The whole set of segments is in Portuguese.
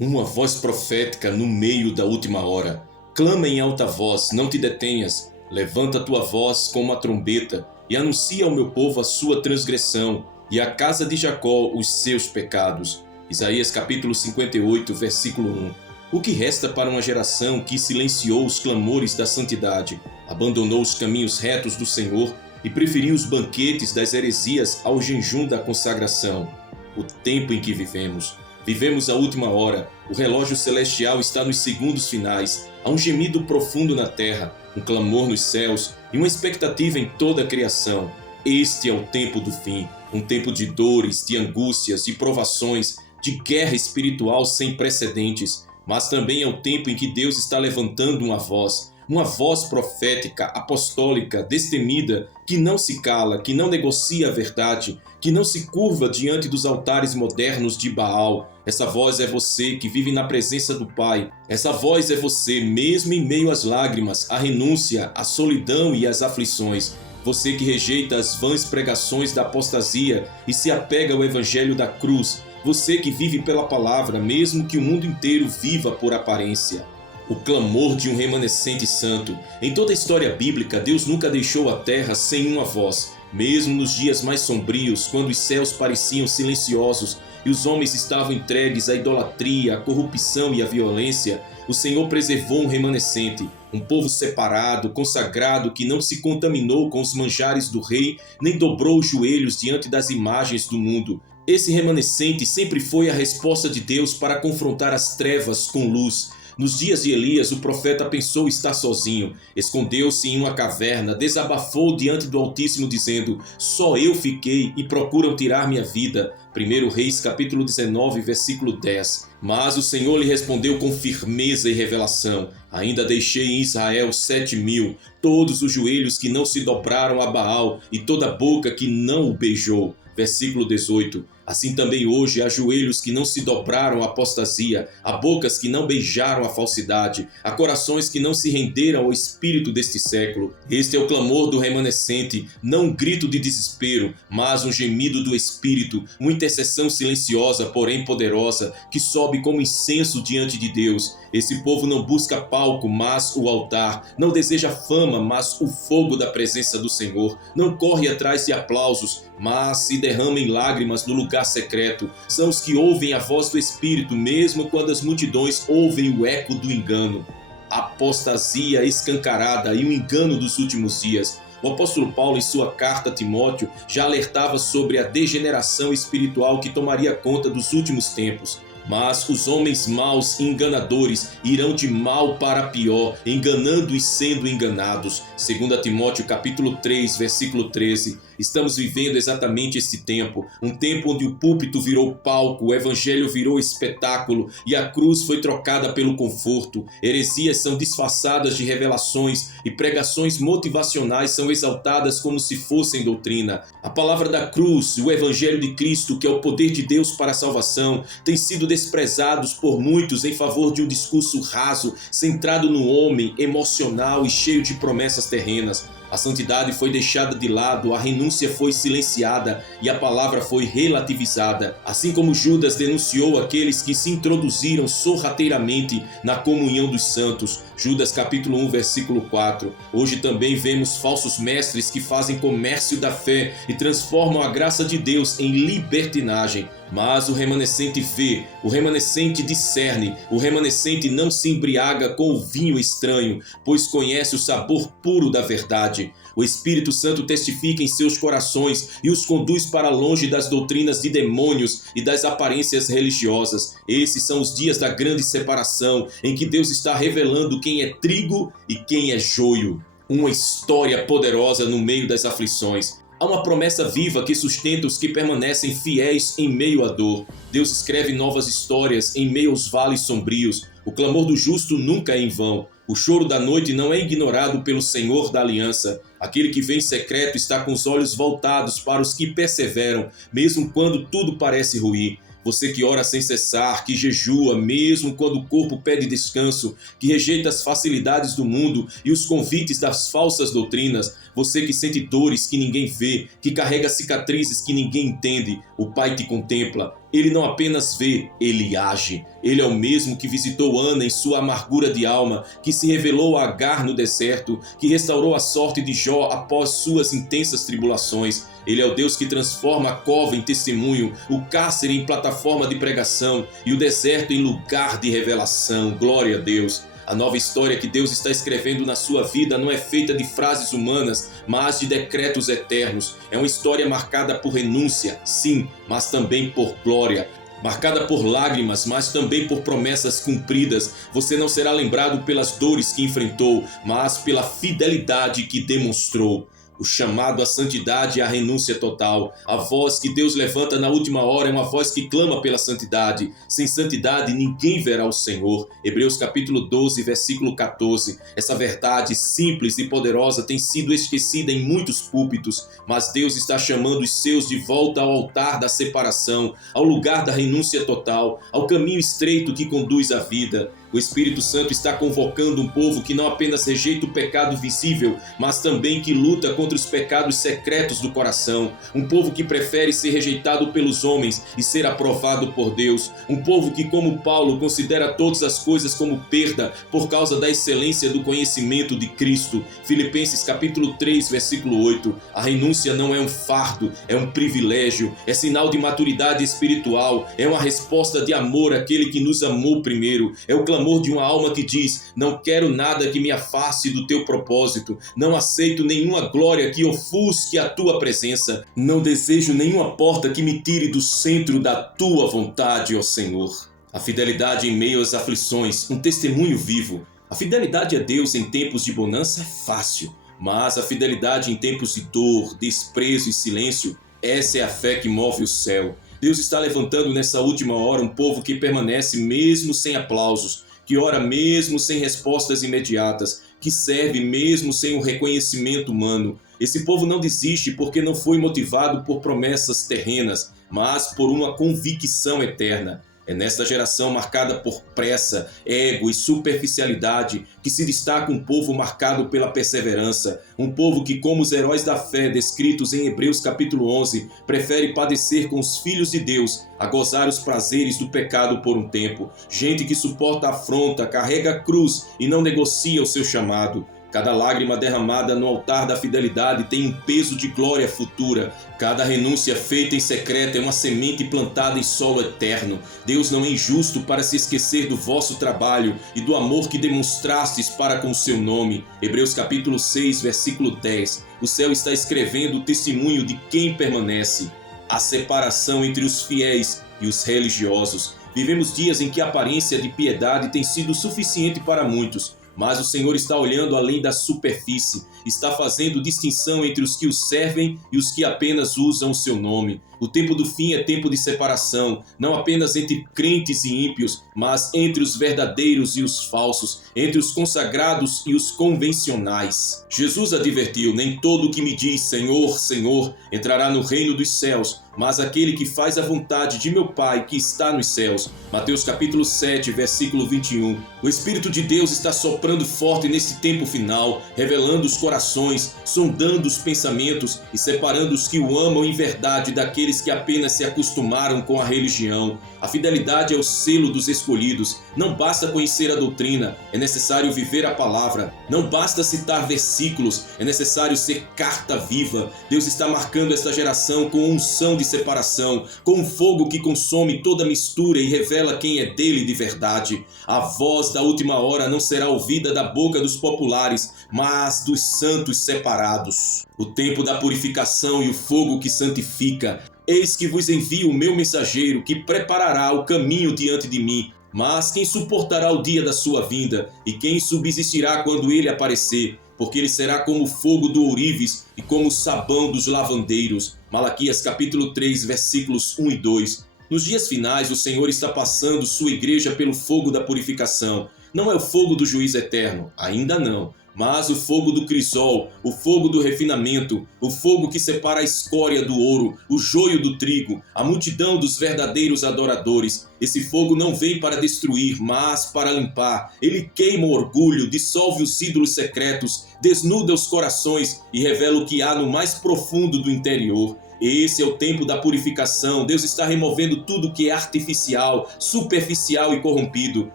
Uma voz profética no meio da última hora. Clama em alta voz, não te detenhas. Levanta tua voz como uma trombeta e anuncia ao meu povo a sua transgressão e à casa de Jacó os seus pecados. Isaías capítulo 58, versículo 1. O que resta para uma geração que silenciou os clamores da santidade, abandonou os caminhos retos do Senhor e preferiu os banquetes das heresias ao jejum da consagração? O tempo em que vivemos. Vivemos a última hora, o relógio celestial está nos segundos finais, há um gemido profundo na terra, um clamor nos céus e uma expectativa em toda a criação. Este é o tempo do fim, um tempo de dores, de angústias, de provações, de guerra espiritual sem precedentes, mas também é o tempo em que Deus está levantando uma voz profética, apostólica, destemida, que não se cala, que não negocia a verdade, que não se curva diante dos altares modernos de Baal. Essa voz é você que vive na presença do Pai. Essa voz é você, mesmo em meio às lágrimas, à renúncia, à solidão e às aflições. Você que rejeita as vãs pregações da apostasia e se apega ao evangelho da cruz. Você que vive pela palavra, mesmo que o mundo inteiro viva por aparência. O clamor de um remanescente santo. Em toda a história bíblica, Deus nunca deixou a terra sem uma voz. Mesmo nos dias mais sombrios, quando os céus pareciam silenciosos e os homens estavam entregues à idolatria, à corrupção e à violência, o Senhor preservou um remanescente, um povo separado, consagrado, que não se contaminou com os manjares do rei, nem dobrou os joelhos diante das imagens do mundo. Esse remanescente sempre foi a resposta de Deus para confrontar as trevas com luz. Nos dias de Elias, o profeta pensou estar sozinho, escondeu-se em uma caverna, desabafou diante do Altíssimo dizendo: só eu fiquei e procuram tirar minha vida. 1 Reis capítulo 19, versículo 10. Mas o Senhor lhe respondeu com firmeza e revelação: ainda deixei em Israel 7.000, todos os joelhos que não se dobraram a Baal e toda a boca que não o beijou. Versículo 18. Assim também hoje há joelhos que não se dobraram à apostasia, há bocas que não beijaram a falsidade, há corações que não se renderam ao espírito deste século. Este é o clamor do remanescente, não um grito de desespero, mas um gemido do espírito, uma intercessão silenciosa, porém poderosa, que sobe como incenso diante de Deus. Esse povo não busca palco, mas o altar, não deseja fama, mas o fogo da presença do Senhor, não corre atrás de aplausos, mas se derrama em lágrimas no lugar secreto. São os que ouvem a voz do Espírito, mesmo quando as multidões ouvem o eco do engano. A apostasia escancarada e o engano dos últimos dias. O apóstolo Paulo, em sua carta a Timóteo, já alertava sobre a degeneração espiritual que tomaria conta dos últimos tempos. Mas os homens maus e enganadores irão de mal para pior, enganando e sendo enganados. 2 Timóteo capítulo 3, versículo 13. Estamos vivendo exatamente esse tempo, um tempo onde o púlpito virou palco, o evangelho virou espetáculo e a cruz foi trocada pelo conforto. Heresias são disfarçadas de revelações e pregações motivacionais são exaltadas como se fossem doutrina. A palavra da cruz, o evangelho de Cristo, que é o poder de Deus para a salvação, tem sido desprezados por muitos em favor de um discurso raso, centrado no homem, emocional e cheio de promessas terrenas. A santidade foi deixada de lado, a renúncia foi silenciada e a palavra foi relativizada. Assim como Judas denunciou aqueles que se introduziram sorrateiramente na comunhão dos santos. Judas capítulo 1, versículo 4. Hoje também vemos falsos mestres que fazem comércio da fé e transformam a graça de Deus em libertinagem. Mas o remanescente vê, o remanescente discerne, o remanescente não se embriaga com o vinho estranho, pois conhece o sabor puro da verdade. O Espírito Santo testifica em seus corações e os conduz para longe das doutrinas de demônios e das aparências religiosas. Esses são os dias da grande separação, em que Deus está revelando quem é trigo e quem é joio. Uma história poderosa no meio das aflições. Há uma promessa viva que sustenta os que permanecem fiéis em meio à dor. Deus escreve novas histórias em meio aos vales sombrios. O clamor do justo nunca é em vão. O choro da noite não é ignorado pelo Senhor da aliança. Aquele que vem em secreto está com os olhos voltados para os que perseveram, mesmo quando tudo parece ruir. Você que ora sem cessar, que jejua mesmo quando o corpo pede descanso, que rejeita as facilidades do mundo e os convites das falsas doutrinas. Você que sente dores que ninguém vê, que carrega cicatrizes que ninguém entende. O Pai te contempla. Ele não apenas vê, ele age. Ele é o mesmo que visitou Ana em sua amargura de alma, que se revelou a Agar no deserto, que restaurou a sorte de Jó após suas intensas tribulações. Ele é o Deus que transforma a cova em testemunho, o cárcere em plataforma de pregação e o deserto em lugar de revelação. Glória a Deus! A nova história que Deus está escrevendo na sua vida não é feita de frases humanas, mas de decretos eternos. É uma história marcada por renúncia, sim, mas também por glória. Marcada por lágrimas, mas também por promessas cumpridas. Você não será lembrado pelas dores que enfrentou, mas pela fidelidade que demonstrou. O chamado à santidade e à renúncia total. A voz que Deus levanta na última hora é uma voz que clama pela santidade. Sem santidade ninguém verá o Senhor. Hebreus capítulo 12, versículo 14. Essa verdade simples e poderosa tem sido esquecida em muitos púlpitos, mas Deus está chamando os seus de volta ao altar da separação, ao lugar da renúncia total, ao caminho estreito que conduz à vida. O Espírito Santo está convocando um povo que não apenas rejeita o pecado visível, mas também que luta contra os pecados secretos do coração. Um povo que prefere ser rejeitado pelos homens e ser aprovado por Deus. Um povo que, como Paulo, considera todas as coisas como perda por causa da excelência do conhecimento de Cristo. Filipenses capítulo 3, versículo 8. A renúncia não é um fardo, é um privilégio, é sinal de maturidade espiritual, é uma resposta de amor àquele que nos amou primeiro, é o clamor de uma alma que diz: não quero nada que me afaste do teu propósito, não aceito nenhuma glória que ofusque a tua presença, não desejo nenhuma porta que me tire do centro da tua vontade, ó Senhor. A fidelidade em meio às aflições, um testemunho vivo. A fidelidade a Deus em tempos de bonança é fácil, mas a fidelidade em tempos de dor, desprezo e silêncio, essa é a fé que move o céu. Deus está levantando nessa última hora um povo que permanece mesmo sem aplausos, que ora mesmo sem respostas imediatas, que serve mesmo sem o reconhecimento humano. Esse povo não desiste porque não foi motivado por promessas terrenas, mas por uma convicção eterna. É nesta geração marcada por pressa, ego e superficialidade que se destaca um povo marcado pela perseverança. Um povo que, como os heróis da fé descritos em Hebreus capítulo 11, prefere padecer com os filhos de Deus a gozar os prazeres do pecado por um tempo. Gente que suporta a afronta, carrega a cruz e não negocia o seu chamado. Cada lágrima derramada no altar da fidelidade tem um peso de glória futura. Cada renúncia feita em secreto é uma semente plantada em solo eterno. Deus não é injusto para se esquecer do vosso trabalho e do amor que demonstrastes para com o seu nome. Hebreus capítulo 6, versículo 10. O céu está escrevendo o testemunho de quem permanece. A separação entre os fiéis e os religiosos. Vivemos dias em que a aparência de piedade tem sido suficiente para muitos. Mas o Senhor está olhando além da superfície, está fazendo distinção entre os que o servem e os que apenas usam o seu nome. O tempo do fim é tempo de separação, não apenas entre crentes e ímpios, mas entre os verdadeiros e os falsos, entre os consagrados e os convencionais. Jesus advertiu: nem todo o que me diz Senhor, Senhor entrará no reino dos céus, mas aquele que faz a vontade de meu Pai que está nos céus. Mateus capítulo 7, versículo 21. O Espírito de Deus está soprando forte nesse tempo final, revelando os corações, sondando os pensamentos e separando os que o amam em verdade daqueles que apenas se acostumaram com a religião. A fidelidade é o selo dos escolhidos. Não basta conhecer a doutrina, é necessário viver a palavra. Não basta citar versículos, é necessário ser carta viva. Deus está marcando esta geração com unção de separação, com um fogo que consome toda mistura e revela quem é dele de verdade. A voz da última hora não será ouvida da boca dos populares, mas dos santos separados. O tempo da purificação e o fogo que santifica. Eis que vos envio o meu mensageiro, que preparará o caminho diante de mim. Mas quem suportará o dia da sua vinda? E quem subsistirá quando ele aparecer? Porque ele será como o fogo do ourives e como o sabão dos lavandeiros. Malaquias capítulo 3, versículos 1 e 2. Nos dias finais, o Senhor está passando sua igreja pelo fogo da purificação. Não é o fogo do juízo eterno, ainda não, mas o fogo do crisol, o fogo do refinamento, o fogo que separa a escória do ouro, o joio do trigo, a multidão dos verdadeiros adoradores. Esse fogo não vem para destruir, mas para limpar. Ele queima o orgulho, dissolve os ídolos secretos, desnuda os corações e revela o que há no mais profundo do interior. Esse é o tempo da purificação. Deus está removendo tudo que é artificial, superficial e corrompido.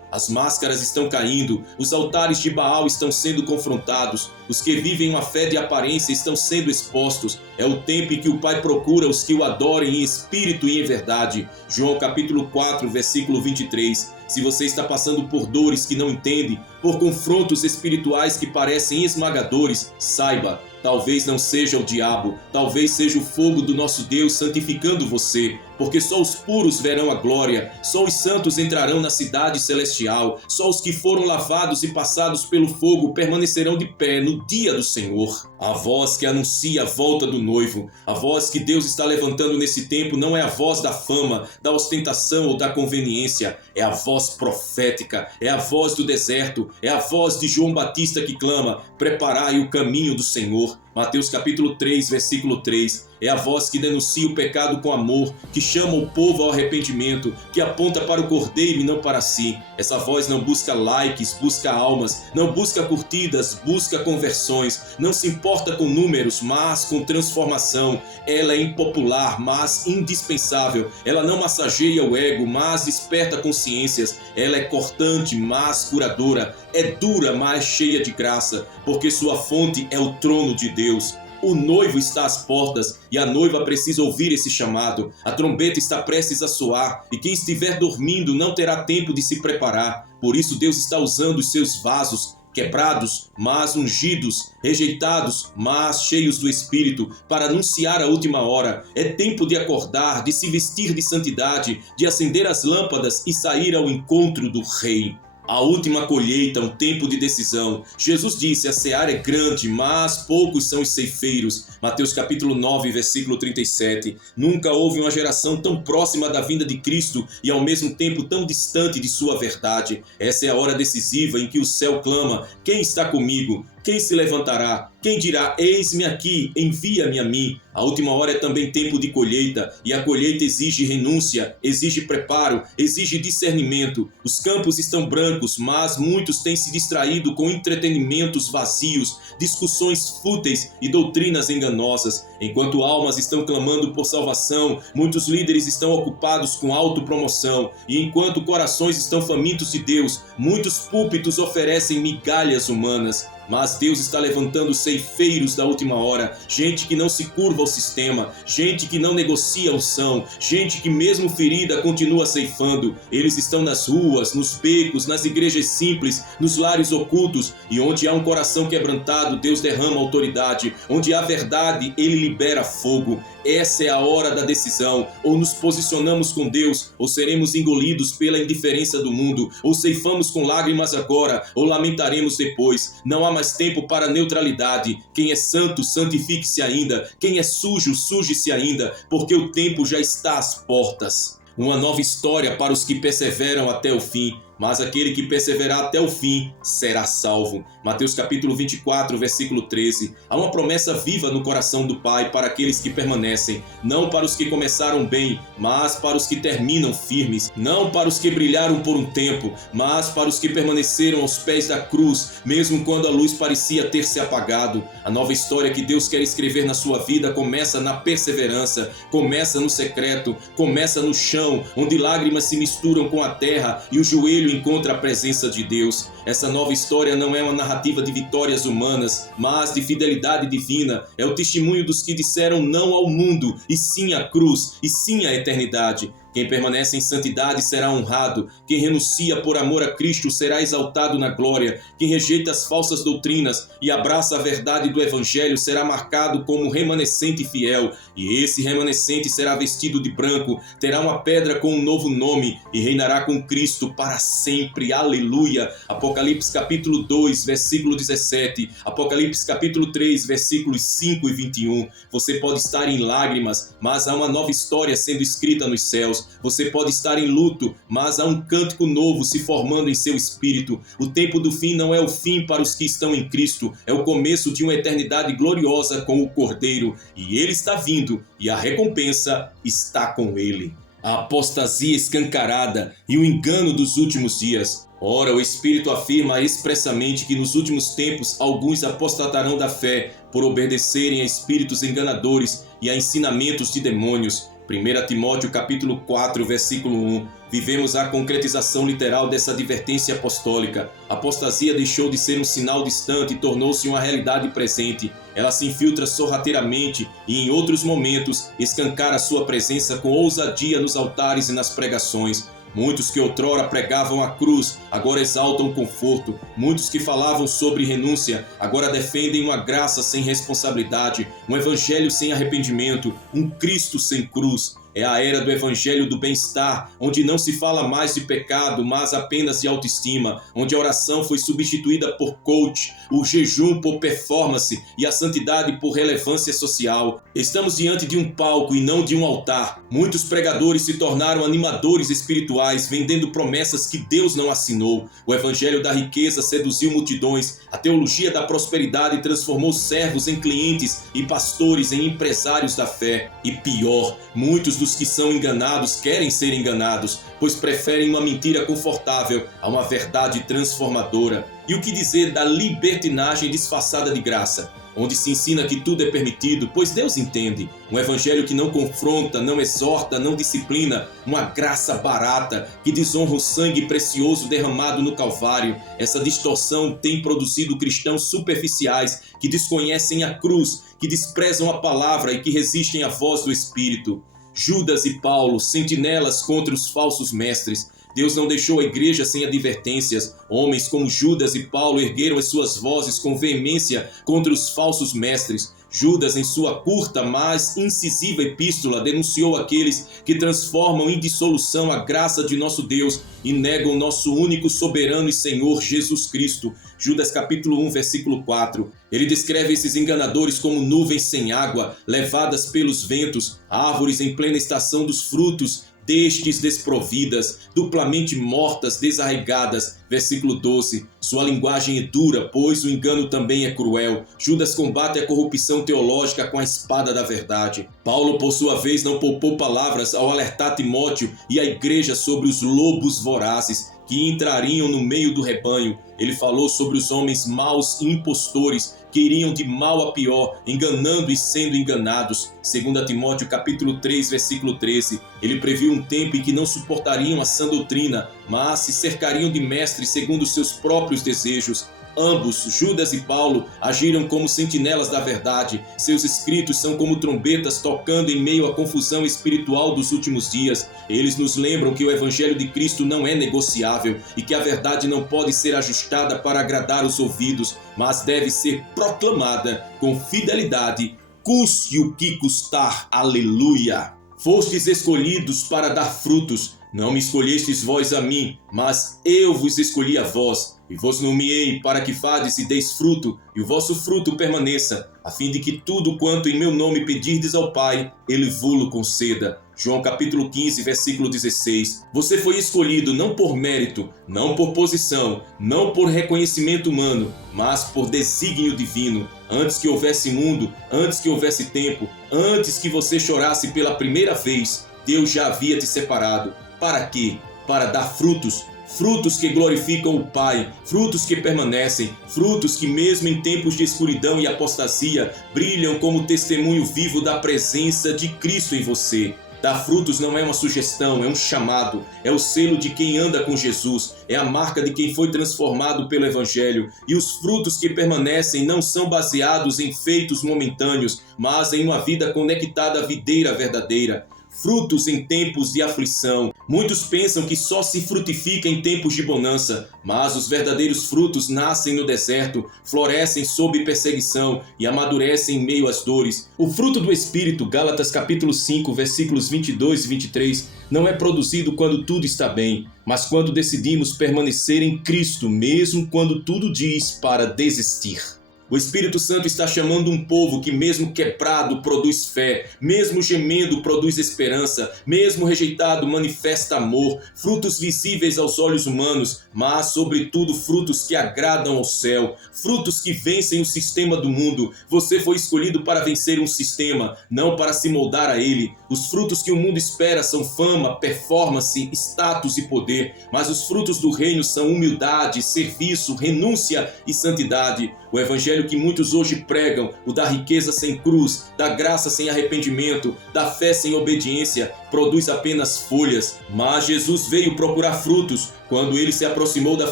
As máscaras estão caindo, os altares de Baal estão sendo confrontados, os que vivem uma fé de aparência estão sendo expostos. É o tempo em que o Pai procura os que o adorem em espírito e em verdade. João capítulo 4, versículo 23. Se você está passando por dores que não entende, por confrontos espirituais que parecem esmagadores, saiba, talvez não seja o diabo, talvez seja o fogo do nosso Deus santificando você, porque só os puros verão a glória, só os santos entrarão na cidade celestial, só os que foram lavados e passados pelo fogo permanecerão de pé no dia do Senhor. A voz que anuncia a volta do noivo, a voz que Deus está levantando nesse tempo não é a voz da fama, da ostentação ou da conveniência, é a voz profética, é a voz do deserto, é a voz de João Batista que clama: preparai o caminho do Senhor. Mateus capítulo 3, versículo 3. É a voz que denuncia o pecado com amor, que chama o povo ao arrependimento, que aponta para o Cordeiro e não para si. Essa voz não busca likes, busca almas, não busca curtidas, busca conversões, não se importa com números, mas com transformação. Ela é impopular, mas indispensável. Ela não massageia o ego, mas desperta consciências. Ela é cortante, mas curadora. É dura, mas cheia de graça, porque sua fonte é o trono de Deus. O noivo está às portas e a noiva precisa ouvir esse chamado. A trombeta está prestes a soar e quem estiver dormindo não terá tempo de se preparar. Por isso Deus está usando os seus vasos, quebrados, mas ungidos, rejeitados, mas cheios do Espírito, para anunciar a última hora. É tempo de acordar, de se vestir de santidade, de acender as lâmpadas e sair ao encontro do Rei. A última colheita, um tempo de decisão. Jesus disse: a seara é grande, mas poucos são os ceifeiros. Mateus capítulo 9, versículo 37. Nunca houve uma geração tão próxima da vinda de Cristo e ao mesmo tempo tão distante de sua verdade. Essa é a hora decisiva em que o céu clama: quem está comigo? Quem se levantará? Quem dirá: eis-me aqui, envia-me a mim? A última hora é também tempo de colheita, e a colheita exige renúncia, exige preparo, exige discernimento. Os campos estão brancos, mas muitos têm se distraído com entretenimentos vazios, discussões fúteis e doutrinas enganosas. Enquanto almas estão clamando por salvação, muitos líderes estão ocupados com autopromoção, e enquanto corações estão famintos de Deus, muitos púlpitos oferecem migalhas humanas. Mas Deus está levantando ceifeiros da última hora, gente que não se curva ao sistema, gente que não negocia a unção, gente que mesmo ferida continua ceifando. Eles estão nas ruas, nos becos, nas igrejas simples, nos lares ocultos, e onde há um coração quebrantado, Deus derrama autoridade, onde há verdade, Ele libera fogo. Essa é a hora da decisão. Ou nos posicionamos com Deus, ou seremos engolidos pela indiferença do mundo, ou ceifamos com lágrimas agora, ou lamentaremos depois. Não há mais tempo para neutralidade. Quem é santo, santifique-se ainda. Quem é sujo, suje-se ainda, porque o tempo já está às portas. Uma nova história para os que perseveram até o fim. Mas aquele que perseverar até o fim será salvo. Mateus capítulo 24, versículo 13. Há uma promessa viva no coração do Pai para aqueles que permanecem, não para os que começaram bem, mas para os que terminam firmes, não para os que brilharam por um tempo, mas para os que permaneceram aos pés da cruz, mesmo quando a luz parecia ter se apagado. A nova história que Deus quer escrever na sua vida começa na perseverança, começa no secreto, começa no chão, onde lágrimas se misturam com a terra e o joelho encontra a presença de Deus. Essa nova história não é uma narrativa de vitórias humanas, mas de fidelidade divina. É o testemunho dos que disseram não ao mundo, e sim à cruz, e sim à eternidade. Quem permanece em santidade será honrado. Quem renuncia por amor a Cristo será exaltado na glória. Quem rejeita as falsas doutrinas e abraça a verdade do Evangelho será marcado como remanescente fiel. E esse remanescente será vestido de branco, terá uma pedra com um novo nome e reinará com Cristo para sempre. Aleluia! Apocalipse capítulo 2, versículo 17. Apocalipse capítulo 3, versículos 5 e 21. Você pode estar em lágrimas, mas há uma nova história sendo escrita nos céus. Você pode estar em luto, mas há um cântico novo se formando em seu espírito. O tempo do fim não é o fim para os que estão em Cristo, é o começo de uma eternidade gloriosa com o Cordeiro. E ele está vindo, e a recompensa está com ele. A apostasia escancarada e o engano dos últimos dias. Ora, o Espírito afirma expressamente que nos últimos tempos alguns apostatarão da fé por obedecerem a espíritos enganadores e a ensinamentos de demônios. 1 Timóteo capítulo 4, versículo 1. Vivemos a concretização literal dessa advertência apostólica. A apostasia deixou de ser um sinal distante e tornou-se uma realidade presente. Ela se infiltra sorrateiramente e, em outros momentos, escancara sua presença com ousadia nos altares e nas pregações. Muitos que outrora pregavam a cruz, agora exaltam o conforto. Muitos que falavam sobre renúncia, agora defendem uma graça sem responsabilidade, um evangelho sem arrependimento, um Cristo sem cruz. É a era do evangelho do bem-estar, onde não se fala mais de pecado, mas apenas de autoestima, onde a oração foi substituída por coach, o jejum por performance e a santidade por relevância social. Estamos diante de um palco e não de um altar. Muitos pregadores se tornaram animadores espirituais, vendendo promessas que Deus não assinou. O evangelho da riqueza seduziu multidões. A teologia da prosperidade transformou servos em clientes e pastores em empresários da fé. E pior, muitos dos que são enganados querem ser enganados, pois preferem uma mentira confortável a uma verdade transformadora. E o que dizer da libertinagem disfarçada de graça, onde se ensina que tudo é permitido, pois Deus entende. Um evangelho que não confronta, não exorta, não disciplina, uma graça barata que desonra o sangue precioso derramado no Calvário. Essa distorção tem produzido cristãos superficiais que desconhecem a cruz, que desprezam a palavra e que resistem à voz do Espírito. Judas e Paulo, sentinelas contra os falsos mestres. Deus não deixou a igreja sem advertências. Homens como Judas e Paulo ergueram as suas vozes com veemência contra os falsos mestres. Judas, em sua curta, mas incisiva epístola, denunciou aqueles que transformam em dissolução a graça de nosso Deus e negam nosso único soberano e Senhor Jesus Cristo. Judas capítulo 1, versículo 4. Ele descreve esses enganadores como nuvens sem água, levadas pelos ventos, árvores em plena estação dos frutos, destes desprovidas, duplamente mortas, desarraigadas. Versículo 12. Sua linguagem é dura, pois o engano também é cruel. Judas combate a corrupção teológica com a espada da verdade. Paulo, por sua vez, não poupou palavras ao alertar Timóteo e a igreja sobre os lobos vorazes que entrariam no meio do rebanho. Ele falou sobre os homens maus e impostores que iriam de mal a pior, enganando e sendo enganados. 2 Timóteo capítulo 3, versículo 13. Ele previu um tempo em que não suportariam a sã doutrina, mas se cercariam de mestres segundo seus próprios desejos. Ambos, Judas e Paulo, agiram como sentinelas da verdade. Seus escritos são como trombetas tocando em meio à confusão espiritual dos últimos dias. Eles nos lembram que o evangelho de Cristo não é negociável e que a verdade não pode ser ajustada para agradar os ouvidos, mas deve ser proclamada com fidelidade, custe o que custar. Aleluia! Fostes escolhidos para dar frutos. Não me escolhestes vós a mim, mas eu vos escolhi a vós, e vos nomeei para que fades e deis fruto, e o vosso fruto permaneça, a fim de que tudo quanto em meu nome pedirdes ao Pai, Ele vo-lo conceda. João capítulo 15, versículo 16. Você foi escolhido não por mérito, não por posição, não por reconhecimento humano, mas por desígnio divino. Antes que houvesse mundo, antes que houvesse tempo, antes que você chorasse pela primeira vez, Deus já havia te separado. Para quê? Para dar frutos. Frutos que glorificam o Pai, frutos que permanecem, frutos que mesmo em tempos de escuridão e apostasia, brilham como testemunho vivo da presença de Cristo em você. Dar frutos não é uma sugestão, é um chamado, é o selo de quem anda com Jesus, é a marca de quem foi transformado pelo Evangelho. E os frutos que permanecem não são baseados em feitos momentâneos, mas em uma vida conectada à videira verdadeira. Frutos em tempos de aflição. Muitos pensam que só se frutifica em tempos de bonança, mas os verdadeiros frutos nascem no deserto, florescem sob perseguição e amadurecem em meio às dores. O fruto do Espírito, Gálatas capítulo 5, versículos 22 e 23, não é produzido quando tudo está bem, mas quando decidimos permanecer em Cristo, mesmo quando tudo diz para desistir. O Espírito Santo está chamando um povo que, mesmo quebrado, produz fé, mesmo gemendo, produz esperança, mesmo rejeitado, manifesta amor, frutos visíveis aos olhos humanos, mas, sobretudo, frutos que agradam ao céu, frutos que vencem o sistema do mundo. Você foi escolhido para vencer um sistema, não para se moldar a ele. Os frutos que o mundo espera são fama, performance, status e poder, mas os frutos do reino são humildade, serviço, renúncia e santidade. O evangelho que muitos hoje pregam, o da riqueza sem cruz, da graça sem arrependimento, da fé sem obediência, produz apenas folhas. Mas Jesus veio procurar frutos. Quando ele se aproximou da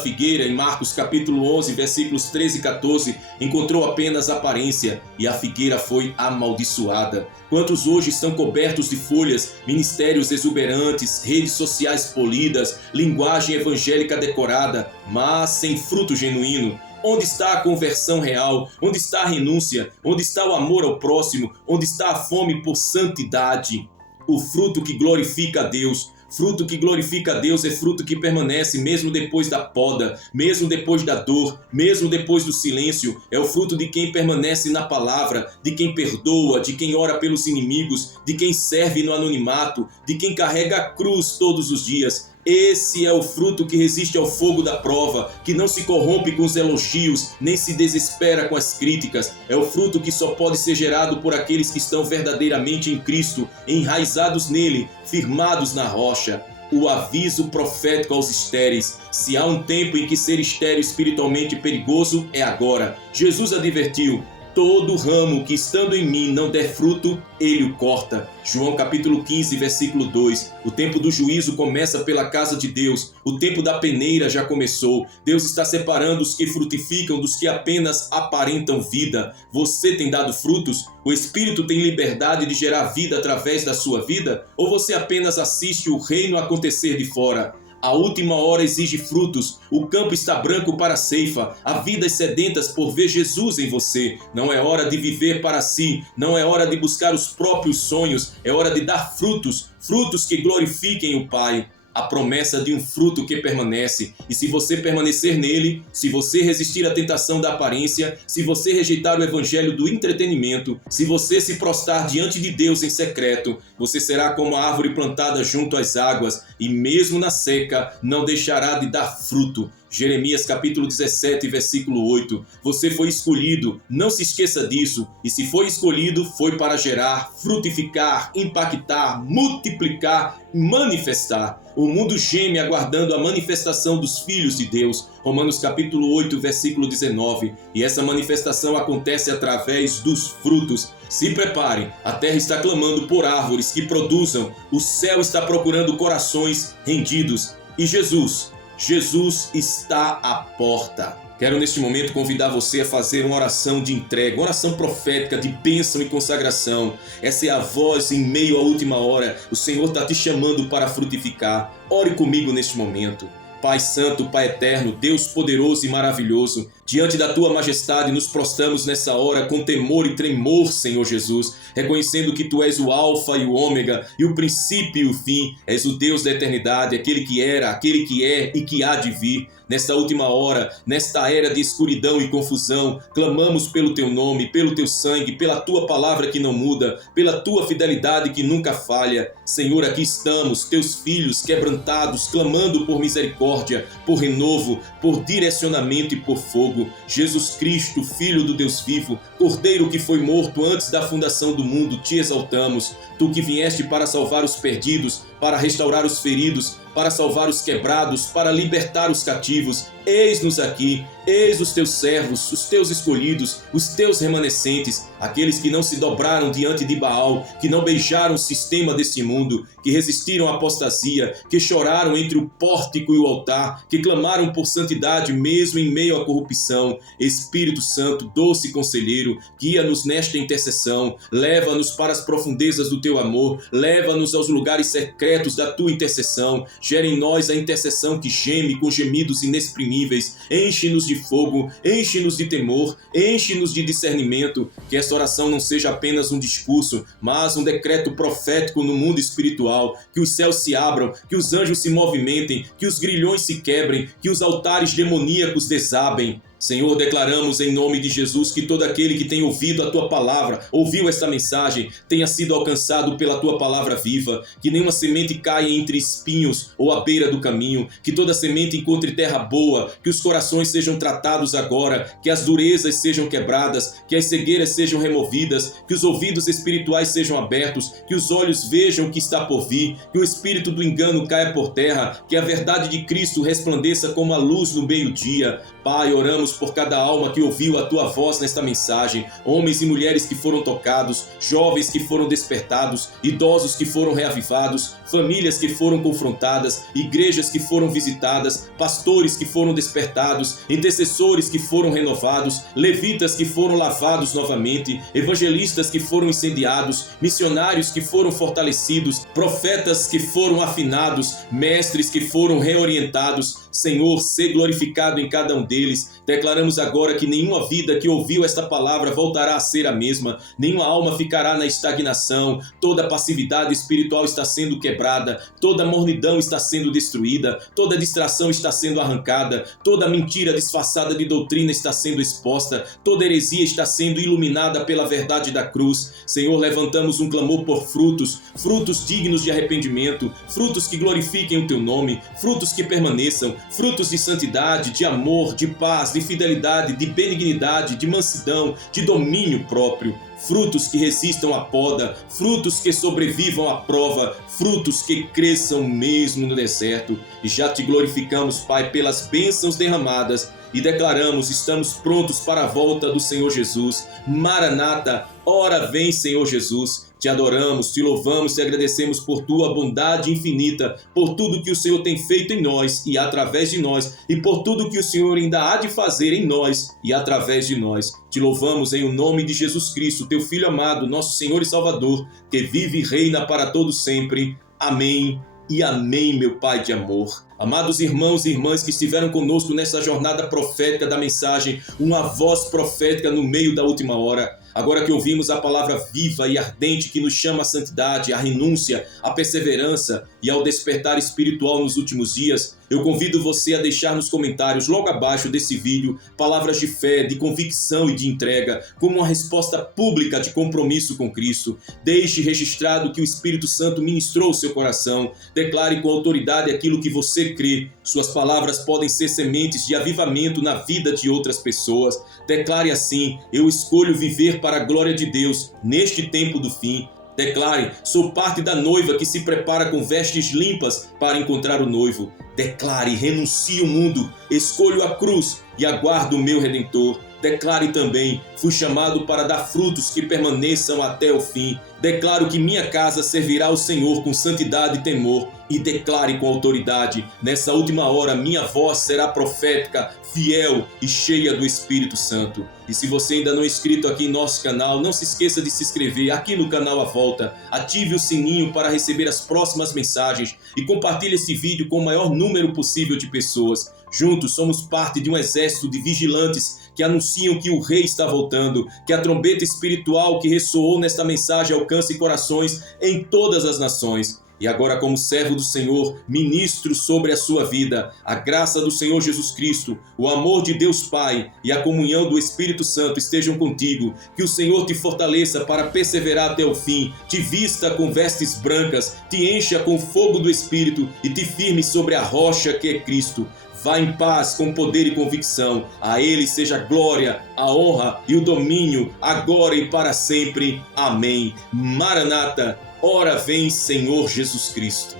figueira, em Marcos capítulo 11, versículos 13 e 14, encontrou apenas aparência e a figueira foi amaldiçoada. Quantos hoje estão cobertos de folhas, ministérios exuberantes, redes sociais polidas, linguagem evangélica decorada, mas sem fruto genuíno? Onde está a conversão real? Onde está a renúncia? Onde está o amor ao próximo? Onde está a fome por santidade? O fruto que glorifica a Deus. Fruto que glorifica a Deus é fruto que permanece mesmo depois da poda, mesmo depois da dor, mesmo depois do silêncio. É o fruto de quem permanece na palavra, de quem perdoa, de quem ora pelos inimigos, de quem serve no anonimato, de quem carrega a cruz todos os dias. Esse é o fruto que resiste ao fogo da prova, que não se corrompe com os elogios, nem se desespera com as críticas. É o fruto que só pode ser gerado por aqueles que estão verdadeiramente em Cristo, enraizados nele, firmados na rocha. O aviso profético aos estéreis. Se há um tempo em que ser estéril espiritualmente perigoso, é agora. Jesus advertiu: todo ramo que estando em mim não der fruto, ele o corta. João capítulo 15, versículo 2. O tempo do juízo começa pela casa de Deus. O tempo da peneira já começou. Deus está separando os que frutificam dos que apenas aparentam vida. Você tem dado frutos? O Espírito tem liberdade de gerar vida através da sua vida? Ou você apenas assiste o reino acontecer de fora? A última hora exige frutos. O campo está branco para a ceifa. Há vidas sedentas por ver Jesus em você. Não é hora de viver para si. Não é hora de buscar os próprios sonhos. É hora de dar frutos. Frutos que glorifiquem o Pai. A promessa de um fruto que permanece. E se você permanecer nele, se você resistir à tentação da aparência, se você rejeitar o evangelho do entretenimento, se você se prostrar diante de Deus em secreto, você será como a árvore plantada junto às águas e mesmo na seca não deixará de dar fruto. Jeremias capítulo 17, versículo 8. Você foi escolhido, não se esqueça disso. E se foi escolhido, foi para gerar, frutificar, impactar, multiplicar, manifestar. O mundo geme aguardando a manifestação dos filhos de Deus. Romanos capítulo 8, versículo 19. E essa manifestação acontece através dos frutos. Se preparem, a terra está clamando por árvores que produzam. O céu está procurando corações rendidos. E Jesus está à porta. Quero neste momento convidar você a fazer uma oração de entrega, uma oração profética de bênção e consagração. Essa é a voz em meio à última hora. O Senhor está te chamando para frutificar. Ore comigo neste momento. Pai Santo, Pai Eterno, Deus poderoso e maravilhoso, diante da Tua majestade nos prostramos nessa hora com temor e tremor, Senhor Jesus, reconhecendo que Tu és o Alfa e o Ômega, e o princípio e o fim. És o Deus da eternidade, aquele que era, aquele que é e que há de vir. Nesta última hora, nesta era de escuridão e confusão, clamamos pelo Teu nome, pelo Teu sangue, pela Tua palavra que não muda, pela Tua fidelidade que nunca falha. Senhor, aqui estamos, Teus filhos quebrantados, clamando por misericórdia, por renovo, por direcionamento e por fogo. Jesus Cristo, Filho do Deus vivo, Cordeiro que foi morto antes da fundação do mundo, te exaltamos. Tu que vieste para salvar os perdidos, para restaurar os feridos, para salvar os quebrados, para libertar os cativos. Eis-nos aqui, eis os teus servos, os teus escolhidos, os teus remanescentes, aqueles que não se dobraram diante de Baal, que não beijaram o sistema deste mundo, que resistiram à apostasia, que choraram entre o pórtico e o altar, que clamaram por santidade mesmo em meio à corrupção. Espírito Santo, doce conselheiro, guia-nos nesta intercessão, leva-nos para as profundezas do teu amor, leva-nos aos lugares secretos da tua intercessão, gera em nós a intercessão que geme com gemidos inexprimíveis, enche-nos de fogo, enche-nos de temor, enche-nos de discernimento, que esta oração não seja apenas um discurso, mas um decreto profético no mundo espiritual, que os céus se abram, que os anjos se movimentem, que os grilhões se quebrem, que os altares demoníacos desabem. Senhor, declaramos em nome de Jesus que todo aquele que tem ouvido a Tua palavra, ouviu esta mensagem, tenha sido alcançado pela Tua palavra viva, que nenhuma semente caia entre espinhos ou à beira do caminho, que toda semente encontre terra boa, que os corações sejam tratados agora, que as durezas sejam quebradas, que as cegueiras sejam removidas, que os ouvidos espirituais sejam abertos, que os olhos vejam o que está por vir, que o espírito do engano caia por terra, que a verdade de Cristo resplandeça como a luz no meio-dia. Pai, oramos por cada alma que ouviu a Tua voz nesta mensagem, homens e mulheres que foram tocados, jovens que foram despertados, idosos que foram reavivados, famílias que foram confrontadas, igrejas que foram visitadas, pastores que foram despertados, intercessores que foram renovados, levitas que foram lavados novamente, evangelistas que foram incendiados, missionários que foram fortalecidos, profetas que foram afinados, mestres que foram reorientados. Senhor, ser glorificado em cada um deles. Declaramos agora que nenhuma vida que ouviu esta palavra voltará a ser a mesma, nenhuma alma ficará na estagnação, toda passividade espiritual está sendo quebrada, toda mornidão está sendo destruída, toda distração está sendo arrancada, toda mentira disfarçada de doutrina está sendo exposta, toda heresia está sendo iluminada pela verdade da cruz. Senhor, levantamos um clamor por frutos, frutos dignos de arrependimento, frutos que glorifiquem o Teu nome, frutos que permaneçam, frutos de santidade, de amor, de paz, de fidelidade, de benignidade, de mansidão, de domínio próprio. Frutos que resistam à poda, frutos que sobrevivam à prova, frutos que cresçam mesmo no deserto. E já Te glorificamos, Pai, pelas bênçãos derramadas e declaramos, estamos prontos para a volta do Senhor Jesus. Maranata, ora vem, Senhor Jesus. Te adoramos, Te louvamos, Te agradecemos por Tua bondade infinita, por tudo que o Senhor tem feito em nós e através de nós, e por tudo que o Senhor ainda há de fazer em nós e através de nós. Te louvamos em o nome de Jesus Cristo, Teu Filho amado, nosso Senhor e Salvador, que vive e reina para todo sempre. Amém e amém, meu Pai de amor. Amados irmãos e irmãs que estiveram conosco nessa jornada profética da mensagem, uma voz profética no meio da última hora. Agora que ouvimos a palavra viva e ardente que nos chama à santidade, à renúncia, à perseverança e ao despertar espiritual nos últimos dias, eu convido você a deixar nos comentários logo abaixo desse vídeo palavras de fé, de convicção e de entrega, como uma resposta pública de compromisso com Cristo. Deixe registrado que o Espírito Santo ministrou o seu coração. Declare com autoridade aquilo que você crê. Suas palavras podem ser sementes de avivamento na vida de outras pessoas. Declare assim: eu escolho viver para a glória de Deus neste tempo do fim. Declare: sou parte da noiva que se prepara com vestes limpas para encontrar o noivo. Declare: renuncio o mundo, escolho a cruz e aguardo o meu Redentor. Declare também: fui chamado para dar frutos que permaneçam até o fim. Declaro que minha casa servirá ao Senhor com santidade e temor. E declare com autoridade: nessa última hora minha voz será profética, fiel e cheia do Espírito Santo. E se você ainda não é inscrito aqui em nosso canal, não se esqueça de se inscrever aqui no canal à volta. Ative o sininho para receber as próximas mensagens e compartilhe esse vídeo com o maior número possível de pessoas. Juntos somos parte de um exército de vigilantes que anunciam que o Rei está voltando, que a trombeta espiritual que ressoou nesta mensagem alcance corações em todas as nações. E agora, como servo do Senhor, ministro sobre a sua vida a graça do Senhor Jesus Cristo, o amor de Deus Pai e a comunhão do Espírito Santo estejam contigo. Que o Senhor te fortaleça para perseverar até o fim, te vista com vestes brancas, te encha com fogo do Espírito e te firme sobre a rocha que é Cristo. Vá em paz, com poder e convicção. A Ele seja a glória, a honra e o domínio, agora e para sempre. Amém. Maranata, ora vem, Senhor Jesus Cristo.